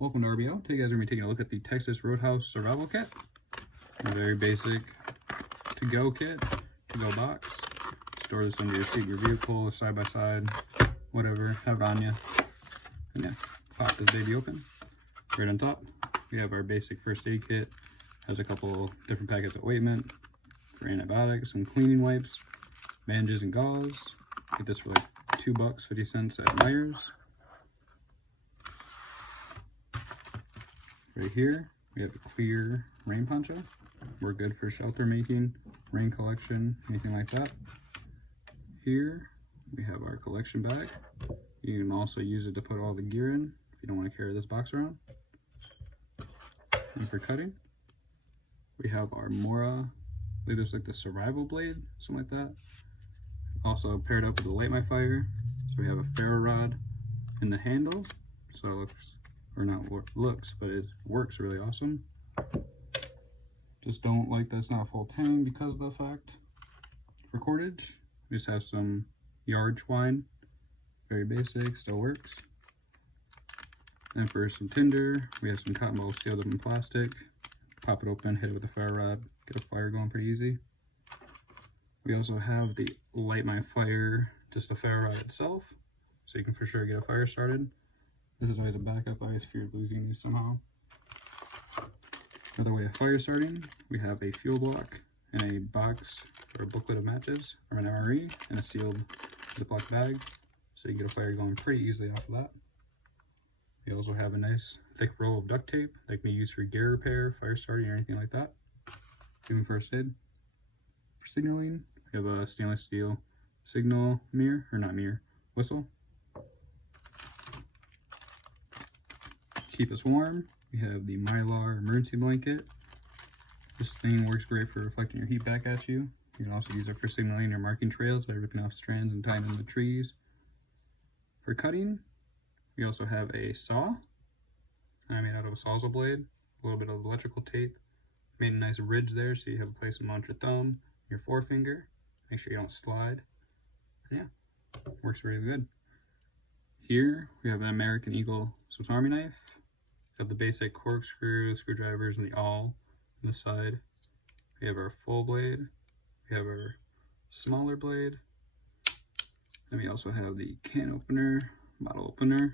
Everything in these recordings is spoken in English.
Welcome to RBO. Today guys, we're going to be taking a look at the Texas Roadhouse Survival Kit. A very basic to-go kit, to-go box. Store this under your seat, your vehicle, side by side, whatever, have it on you. And yeah, pop this baby open. Right on top, we have our basic first aid kit. Has a couple different packets of ointment for antibiotics, some cleaning wipes, bandages and gauze. Get this for like $2.50 at Myers. Right here, we have a clear rain poncho. We're good for shelter making, rain collection, anything like that. Here, we have our collection bag. You can also use it to put all the gear in if you don't want to carry this box around. And for cutting, we have our Mora, I believe it's like the survival blade, something like that. Also paired up with the Light My Fire. So we have a ferro rod in the handle, so it looks, or not looks, but it works really awesome. Just don't like that it's not a full tang because of the fact. For cordage, we just have some yard twine, very basic, still works. And for some tinder, we have some cotton balls sealed up in plastic. Pop it open, hit it with a ferro rod, get a fire going pretty easy. We also have the Light My Fire, just a ferro rod itself, so you can for sure get a fire started. This is always a backup, I always feared losing these somehow. Another way of fire starting, we have a fuel block and a box or a booklet of matches from an MRE and a sealed Ziploc bag, so you can get a fire going pretty easily off of that. We also have a nice thick roll of duct tape that can be used for gear repair, fire starting, or anything like that. Even first aid. For signaling, we have a stainless steel signal mirror, or not mirror, whistle. Keep us warm, we have the Mylar emergency blanket. This thing works great for reflecting your heat back at you. You can also use it for signaling or marking trails by ripping off strands and tying them to trees. For cutting, we also have a saw. I made out of a sawzall blade, a little bit of electrical tape. Made a nice ridge there so you have a place to mount your thumb, your forefinger. Make sure you don't slide. And yeah, works really good. Here we have an American Eagle Swiss Army knife. We have the basic corkscrew, screwdrivers, and the awl on the side. We have our full blade. We have our smaller blade. And we also have the can opener, bottle opener,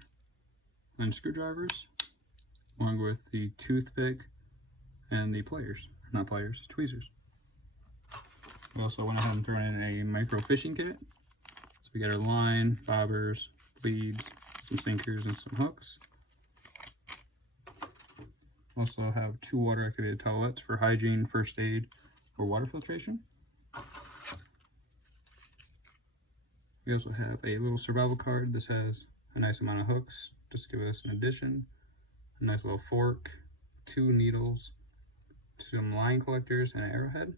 and screwdrivers, along with the toothpick and the pliers, not pliers, tweezers. We also went ahead and thrown in a micro fishing kit. So we got our line, bobbers, leads, some sinkers, and some hooks. Also have 2 water activated towelettes for hygiene, first aid, or water filtration. We also have a little survival card. This has a nice amount of hooks, just to give us an addition. A nice little fork, 2 needles, some line collectors, and an arrowhead.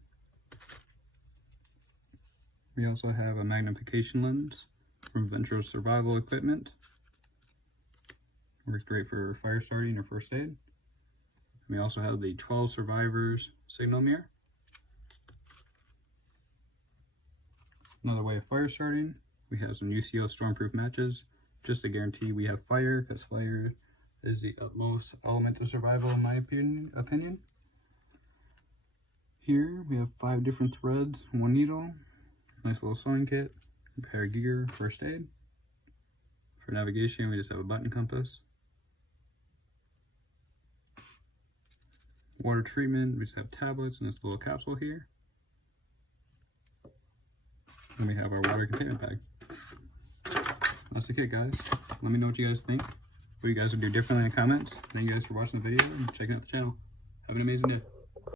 We also have a magnification lens from Venture Survival Equipment. Works great for fire starting or first aid. We also have the 12 Survivors signal mirror. Another way of fire starting, we have some UCO stormproof matches, just to guarantee we have fire, because fire is the utmost element of survival in my opinion. Here we have 5 different threads, 1 needle, nice little sewing kit, a pair of gear, first aid. For navigation, we just have a button compass. Water treatment, we just have tablets and this little capsule here. And we have our water containment bag. That's the kit, guys. Let me know what you guys think. What you guys would do differently in the comments. Thank you guys for watching the video and checking out the channel. Have an amazing day.